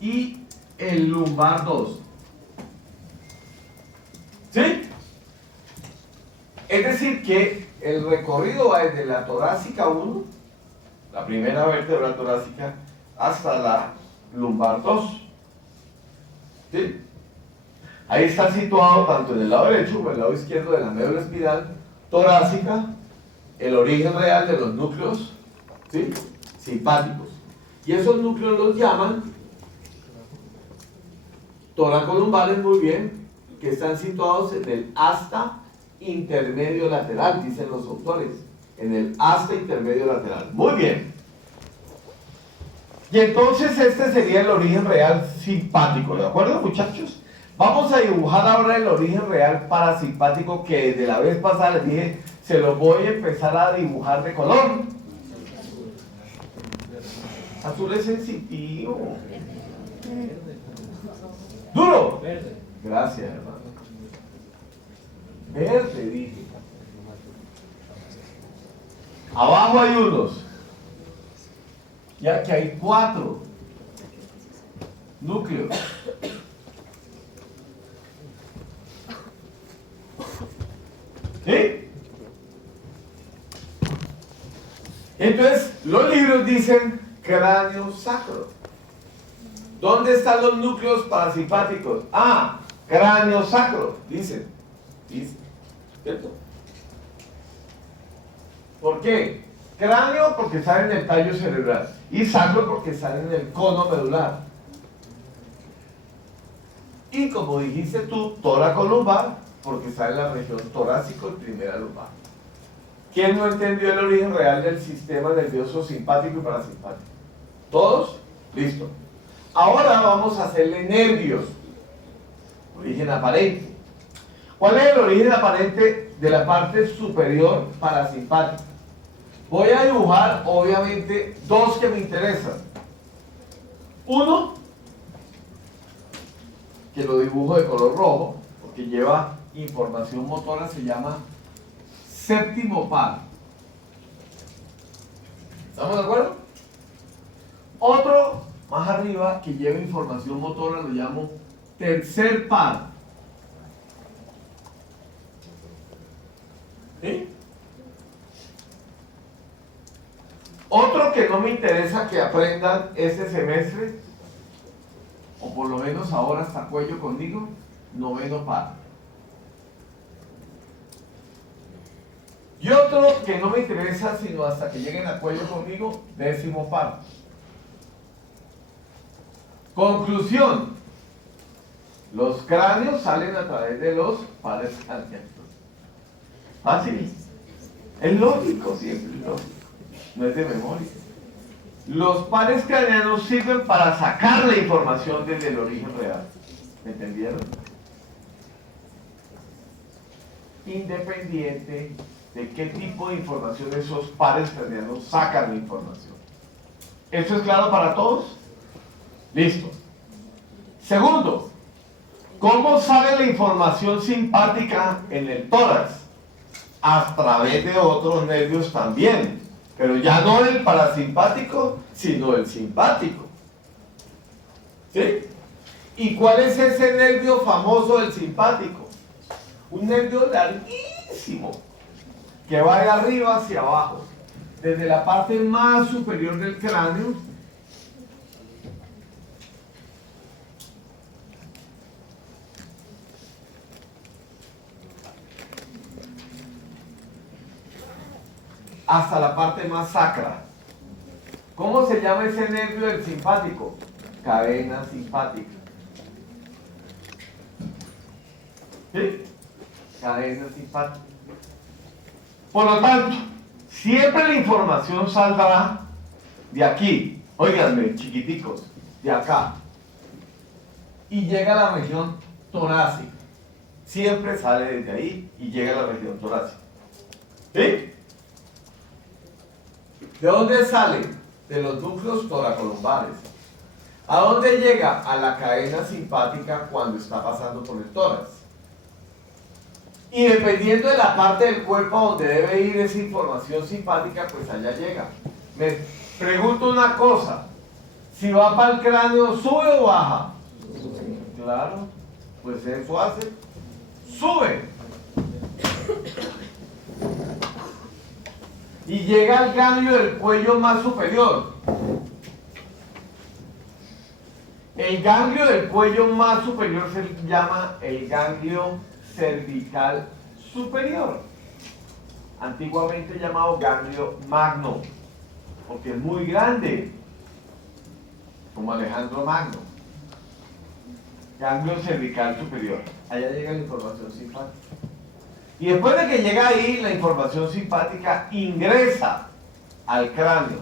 y el lumbar 2. ¿Sí? Es decir que el recorrido va desde la torácica 1, la primera vértebra torácica, hasta la lumbar 2. ¿Sí? Ahí está situado tanto en el lado derecho como en el lado izquierdo de la médula espinal torácica, el origen real de los núcleos, ¿sí?, simpáticos. Y esos núcleos los llaman toracolumbares, muy bien, que están situados en el asta intermedio lateral, dicen los autores, en el asta intermedio lateral. Muy bien. Y entonces este sería el origen real simpático, ¿de acuerdo, muchachos? Vamos a dibujar ahora el origen real parasimpático, que desde la vez pasada les dije, se lo voy a empezar a dibujar de color. Azul es sensitivo. Duro. Gracias, hermano. Verde, dije. Abajo hay unos. Ya que hay 4 núcleos. ¿Sí? Entonces, los libros dicen cráneo sacro. ¿Dónde están los núcleos parasimpáticos? Ah, cráneo sacro, dicen. ¿Cierto? ¿Por qué? Cráneo porque sale en el tallo cerebral y sacro porque sale en el cono medular. Y como dijiste tú, toracolumbar porque sale en la región torácico y primera lumbar. ¿Quién no entendió el origen real del sistema nervioso simpático y parasimpático? ¿Todos? Listo. Ahora vamos a hacerle nervios. Origen aparente. ¿Cuál es el origen aparente de la parte superior parasimpática? Voy a dibujar, obviamente, 2 que me interesan. Uno, que lo dibujo de color rojo, porque lleva información motora se llama séptimo par. ¿Estamos de acuerdo? Otro más arriba que lleva información motora lo llamo tercer par. ¿Sí? Otro que no me interesa que aprendan este semestre, o por lo menos ahora hasta cuello conmigo, noveno par. Y otro que no me interesa sino hasta que lleguen a cuello conmigo, décimo par. Conclusión: los cráneos salen a través de los pares craneanos. Fácil. Es lógico, siempre es lógico. No es de memoria. Los pares craneanos sirven para sacar la información desde el origen real. ¿Me entendieron? Independiente de qué tipo de información esos pares craneanos sacan la información. ¿Eso es claro para todos? Listo. Segundo, ¿cómo sale la información simpática en el tórax? A través de otros nervios también, pero ya no el parasimpático, sino el simpático. ¿Sí? ¿Y cuál es ese nervio famoso del simpático? Un nervio larguísimo, que va de arriba hacia abajo, desde la parte más superior del cráneo hasta la parte más sacra. ¿Cómo se llama ese nervio del simpático? Cadena simpática. ¿Sí? Cadena simpática. Por lo tanto, siempre la información saldrá de aquí. Óiganme, chiquiticos, de acá. Y llega a la región torácica. Siempre sale desde ahí y llega a la región torácica. ¿Sí? ¿De dónde sale? De los núcleos toracolumbares. ¿A dónde llega? A la cadena simpática cuando está pasando por el tórax. Y dependiendo de la parte del cuerpo donde debe ir esa información simpática, pues allá llega. Me pregunto una cosa: si va para el cráneo, ¿sube o baja? Claro, pues eso hace. Sube. Y llega al ganglio del cuello más superior. El ganglio del cuello más superior se llama el ganglio cervical superior, antiguamente llamado ganglio magno, porque es muy grande, como Alejandro Magno. Ganglio cervical superior. Allá llega la información simpática. Y después de que llega ahí, la información simpática ingresa al cráneo.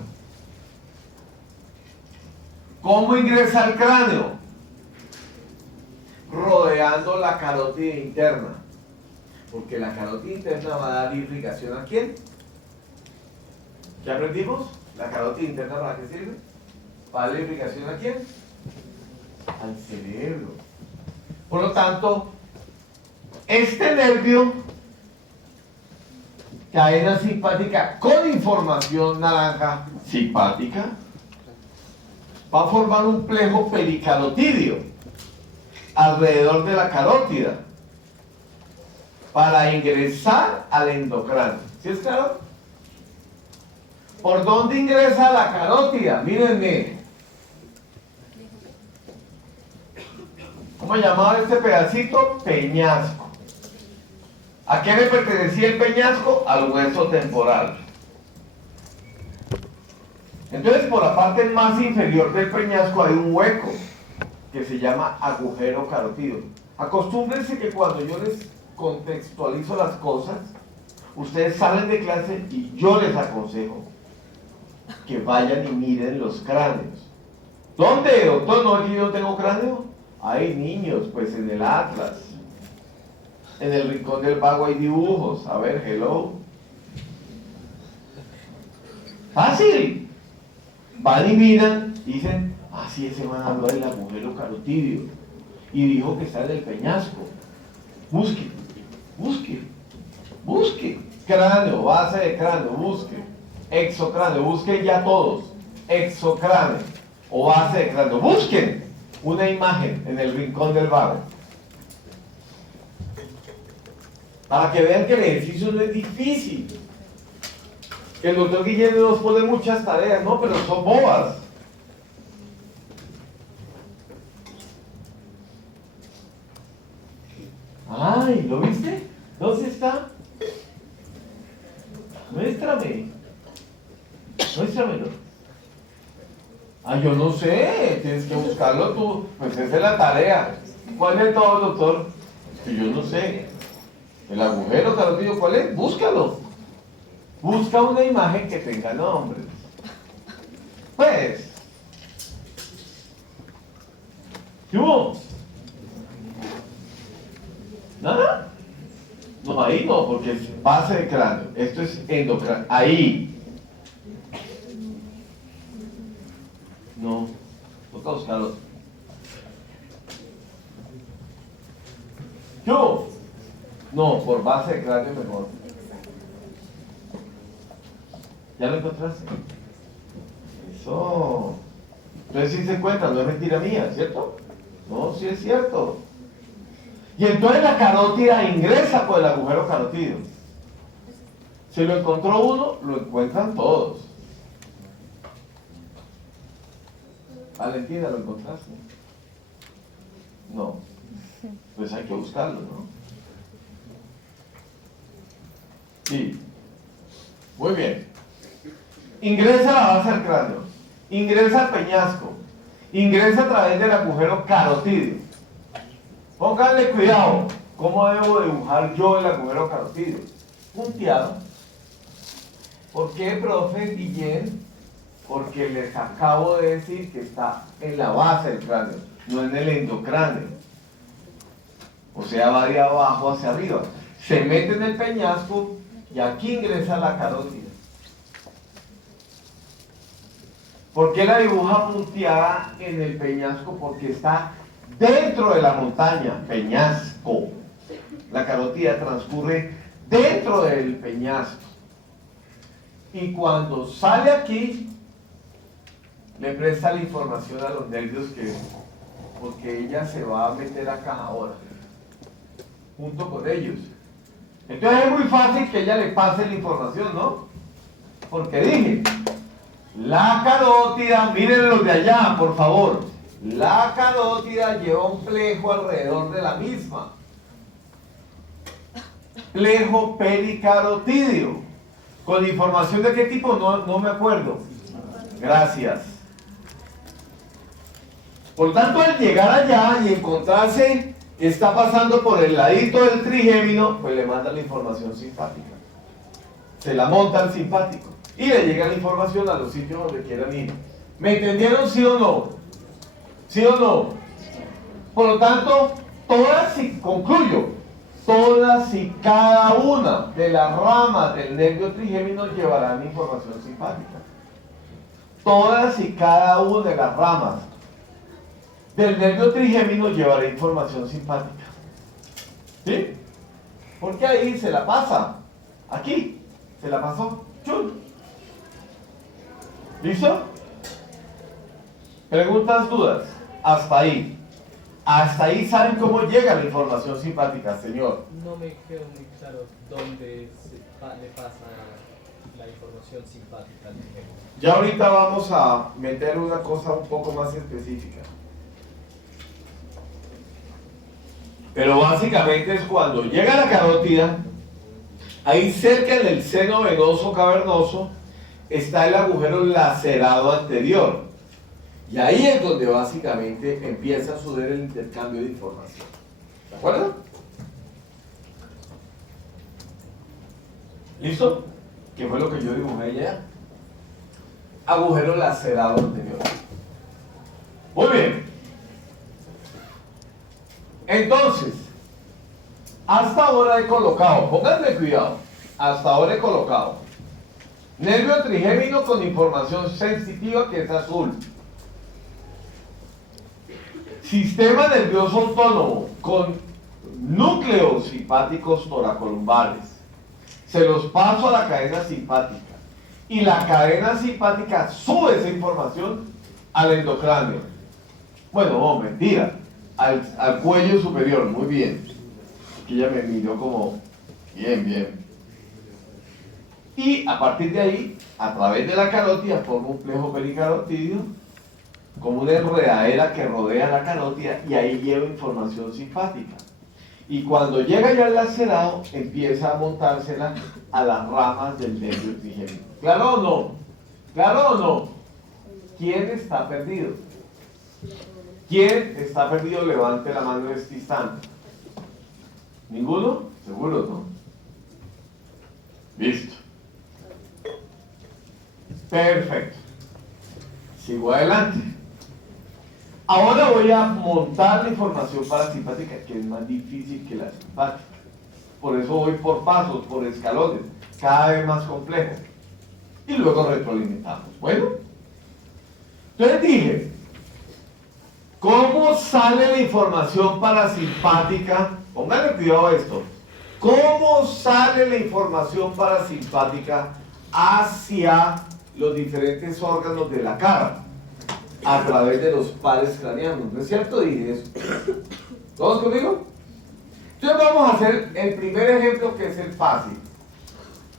¿Cómo ingresa al cráneo? Rodeando la carótida interna. Porque la carótida interna va a dar irrigación ¿a quién? ¿Ya aprendimos? ¿La carótida interna para qué sirve? ¿Para dar irrigación ¿a quién? Al cerebro. Por lo tanto, este nervio, cadena simpática con información naranja simpática, va a formar un plejo pericarotídeo alrededor de la carótida para ingresar al endocráneo. ¿Sí es claro? ¿Por dónde ingresa la carótida? Mírenme. ¿Cómo llamaba este pedacito? Peñasco. ¿A qué le pertenecía el peñasco? Al hueso temporal. Entonces, por la parte más inferior del peñasco hay un hueco que se llama agujero carotídeo. Acostúmbrense que cuando yo les contextualizo las cosas, ustedes salen de clase y yo les aconsejo que vayan y miren los cráneos. ¿Dónde, doctor? ¿No aquí yo tengo cráneo? Hay niños, pues en el Atlas. En el rincón del vago hay dibujos. A ver, hello. Fácil. Van y miran y dicen, ah, sí, ese man habló del agujero carotídeo y dijo que está en el peñasco. Busquen. Busque. Busque. Cráneo, base de cráneo, busque. Exocráneo, busquen ya todos. Exocráneo o base de cráneo. Busquen una imagen en el rincón del vago. Para que vean que el ejercicio no es difícil. Que el doctor Guillermo nos pone muchas tareas, no, pero son bobas. Ay, ¿lo viste? ¿Dónde está? Muéstramelo. Ah, yo no sé, tienes que buscarlo tú. Pues esa es la tarea. ¿Cuál es todo, doctor? Que yo no sé. El agujero carotídeo, ¿cuál es? Búscalo. Busca una imagen que tenga nombres. Pues. ¿Qué hubo? ¿Nada? No, ahí no, porque es base de cráneo. Esto es endocráneo. Ahí. No, toca buscarlo. ¿Yo? No, por base de cráneo mejor. ¿Ya lo encontraste? Eso. Entonces sí se cuenta, no es mentira mía, ¿cierto? No, sí es cierto. Y entonces la carótida ingresa por el agujero carotídeo. Si lo encontró uno, lo encuentran todos. Valentina, ¿lo encontraste? No. Pues hay que buscarlo, ¿no? Sí. Muy bien. Ingresa a la base del cráneo. Ingresa al peñasco. Ingresa a través del agujero carotídeo. Pónganle cuidado. ¿Cómo debo dibujar yo el agujero carotídeo? Punteado. ¿Por qué, profe Guillén? Porque les acabo de decir que está en la base del cráneo, no en el endocráneo. O sea, va de abajo hacia arriba. Se mete en el peñasco y aquí ingresa la carótida. ¿Por qué la dibuja punteada en el peñasco? Porque está dentro de la montaña, peñasco. La carótida transcurre dentro del peñasco. Y cuando sale aquí, le presta la información a los nervios porque ella se va a meter acá ahora, junto con ellos. Entonces es muy fácil que ella le pase la información, ¿no? Porque dije, la carótida, miren los de allá, por favor, la carótida lleva un plejo alrededor de la misma. Plejo pericarotídeo. ¿Con información de qué tipo? No me acuerdo. Gracias. Por tanto, al llegar allá y encontrarse que está pasando por el ladito del trigémino, pues le manda la información simpática. Se la monta al simpático. Y le llega la información a los sitios donde quieran ir. ¿Me entendieron, sí o no? ¿Sí o no? Por lo tanto, concluyo, todas y cada una de las ramas del nervio trigémino llevarán información simpática. Todas y cada una de las ramas del nervio trigémino llevará información simpática. ¿Sí? Porque ahí se la pasa. Aquí se la pasó. ¡Chun! ¿Listo? ¿Preguntas, dudas? Hasta ahí. Hasta ahí saben cómo llega la información simpática, señor. No me quedó muy claro dónde le pasa la información simpática al ejemplo. Ya ahorita vamos a meter una cosa un poco más específica. Pero básicamente es cuando llega la carótida, ahí cerca en el seno venoso cavernoso está el agujero lacerado anterior. Y ahí es donde básicamente empieza a suceder el intercambio de información. ¿De acuerdo? ¿Listo? ¿Qué fue lo que yo dibujé ya? Agujero lacerado anterior. Muy bien. Entonces, hasta ahora he colocado, pónganme cuidado, hasta ahora he colocado nervio trigémino con información sensitiva que es azul. Sistema nervioso autónomo con núcleos simpáticos toracolumbares, se los paso a la cadena simpática y la cadena simpática sube esa información al endocráneo. Bueno, no, mentira, al cuello superior, muy bien. Aquí ella me miró como, bien, bien. Y a partir de ahí, a través de la carótida, forma un plejo pericarotídeo, como una enredadera que rodea la carótida, y ahí lleva información simpática. Y cuando llega ya el lacerado, empieza a montársela a las ramas del nervio trigémino. ¿Claro o no? ¿Claro o no? ¿Quién está perdido? ¿Quién está perdido? Levante la mano en este instante. ¿Ninguno? ¿Seguro, no? Listo. Perfecto. Sigo adelante. Ahora voy a montar la información parasimpática, que es más difícil que la simpática. Por eso voy por pasos, por escalones, cada vez más complejo. Y luego retroalimentamos. Bueno, entonces dije, ¿cómo sale la información parasimpática? Pónganle cuidado a esto. ¿Cómo sale la información parasimpática hacia los diferentes órganos de la cara? A través de los pares craneanos. ¿No es cierto? Dije eso. ¿Todos conmigo? Entonces vamos a hacer el primer ejemplo, que es el fácil.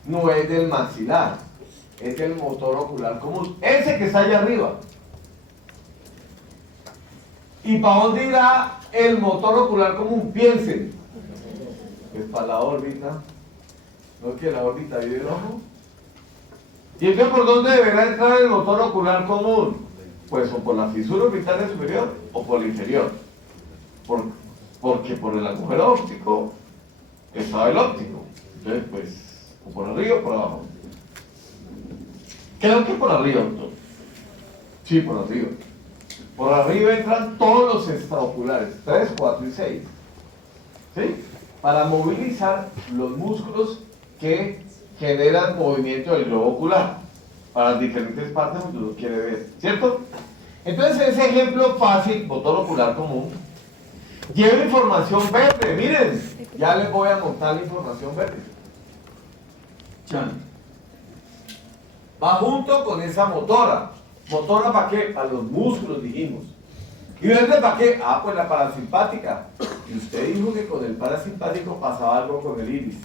No es del maxilar, es del motor ocular común. Ese que está allá arriba. ¿Y para dónde irá el motor ocular común? Piensen. Es para la órbita. ¿No es que la órbita vive el ojo? ¿Y entonces por dónde deberá entrar el motor ocular común? Pues o por la fisura orbitaria superior o por la inferior. Porque por el agujero óptico estaba el óptico. Entonces, pues, o por arriba o por abajo. Creo que por arriba, doctor. Sí, por arriba. Por arriba entran todos los extraoculares, 3, 4 y 6. ¿Sí? Para movilizar los músculos que generan movimiento del globo ocular para las diferentes partes donde uno quiere ver, ¿cierto? Entonces ese ejemplo fácil, motor ocular común, lleva información verde. Miren, ya les voy a montar la información verde. Chan. Va junto con esa motora. ¿Motora para qué? Para los músculos, dijimos. ¿Y verde para qué? Ah, pues la parasimpática. Y usted dijo que con el parasimpático pasaba algo con el iris.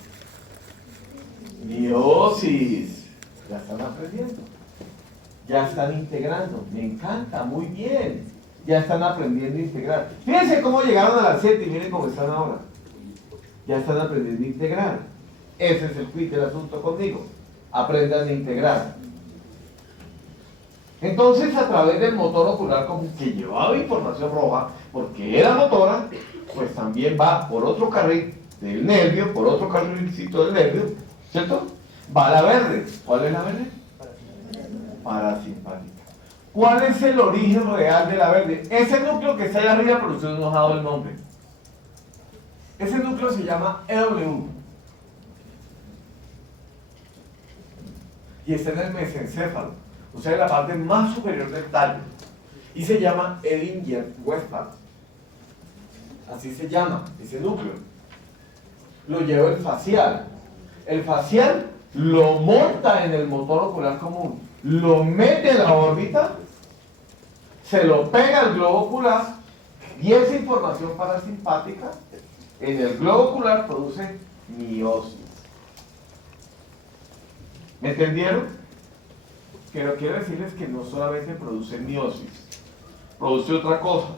Miosis. Ya están aprendiendo. Ya están integrando. Me encanta, muy bien. Ya están aprendiendo a integrar. Fíjense cómo llegaron a las 7 y miren cómo están ahora. Ya están aprendiendo a integrar. Ese es el quid del asunto conmigo. Aprendan a integrar. Entonces, a través del motor ocular común, que llevaba información roja, porque era motora, pues también va por otro carril del nervio, por otro carrilcito del nervio, ¿cierto? Va la verde. ¿Cuál es la verde? Parasimpática. ¿Cuál es el origen real de la verde? Ese núcleo que está ahí arriba, pero usted nos ha dado el nombre. Ese núcleo se llama EW. Y está en el mesencéfalo, o sea, en la parte más superior del tallo. Y se llama Edinger-Westphal. Así se llama ese núcleo. Lo lleva el facial. El facial lo monta en el motor ocular común, lo mete en la órbita, se lo pega al globo ocular, y esa información parasimpática en el globo ocular produce miosis. ¿Me entendieron? Pero quiero decirles que no solamente produce miosis, produce otra cosa.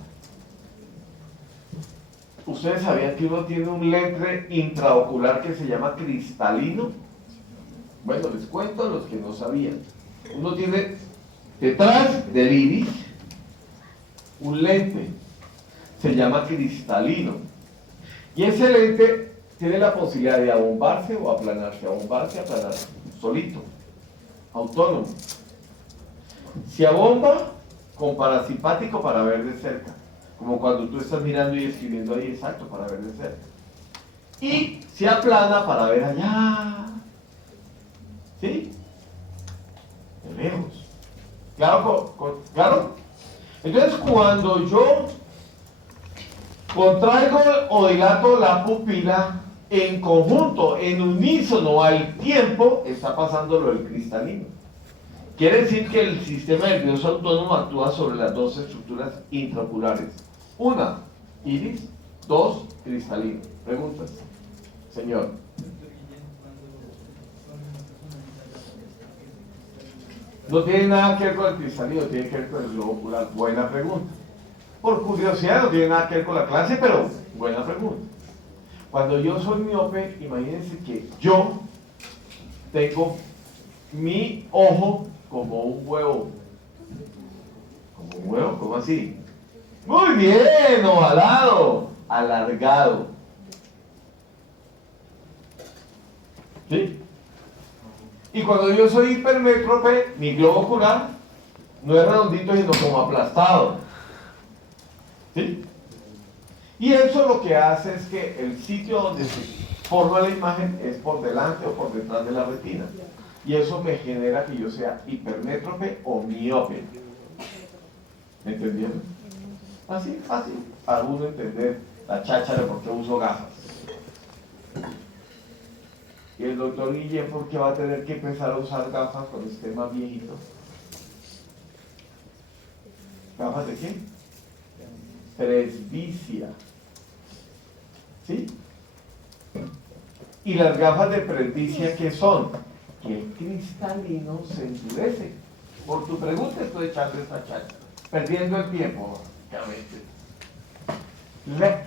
¿Ustedes sabían que uno tiene un lente intraocular que se llama cristalino? Bueno, les cuento a los que no sabían. Uno tiene detrás del iris un lente, se llama cristalino. Y ese lente tiene la posibilidad de abombarse o aplanarse, aplanarse, solito, autónomo. Se abomba con parasimpático para ver de cerca, como cuando tú estás mirando y escribiendo ahí, exacto, para ver de cerca. Y se aplana para ver allá. ¿Sí? De lejos. ¿Claro? ¿Claro? Entonces cuando Contraigo o dilato la pupila en conjunto, en unísono al tiempo, está pasando lo del cristalino. Quiere decir que el sistema nervioso autónomo actúa sobre las dos estructuras intraoculares. Una, iris. Dos, cristalino. Preguntas. Señor. No tiene nada que ver con el cristalino, tiene que ver con el globo ocular. Buena pregunta. Por curiosidad, no tiene nada que ver con la clase, pero buena pregunta. Cuando yo soy miope, imagínense que yo tengo mi ojo como un huevo. ¿Como un huevo? ¿Cómo así? Muy bien, ovalado, alargado. ¿Sí? Y cuando yo soy hipermétrope, mi globo ocular no es redondito, sino como aplastado. ¿Sí? Y eso lo que hace es que el sitio donde se forma la imagen es por delante o por detrás de la retina. Y eso me genera que yo sea hipermétrope o miope. ¿Me entendieron? Así, fácil, para uno entender la cháchara de por qué uso gafas. Y el doctor Guillén, ¿por qué va a tener que empezar a usar gafas cuando esté más viejito? ¿Gafas de qué? Presbicia. ¿Sí? Y las gafas de presbicia, ¿qué son? Que el cristalino se endurece. Por tu pregunta estoy echando esta cháchara, perdiendo el tiempo, básicamente.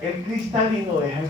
El cristalino deja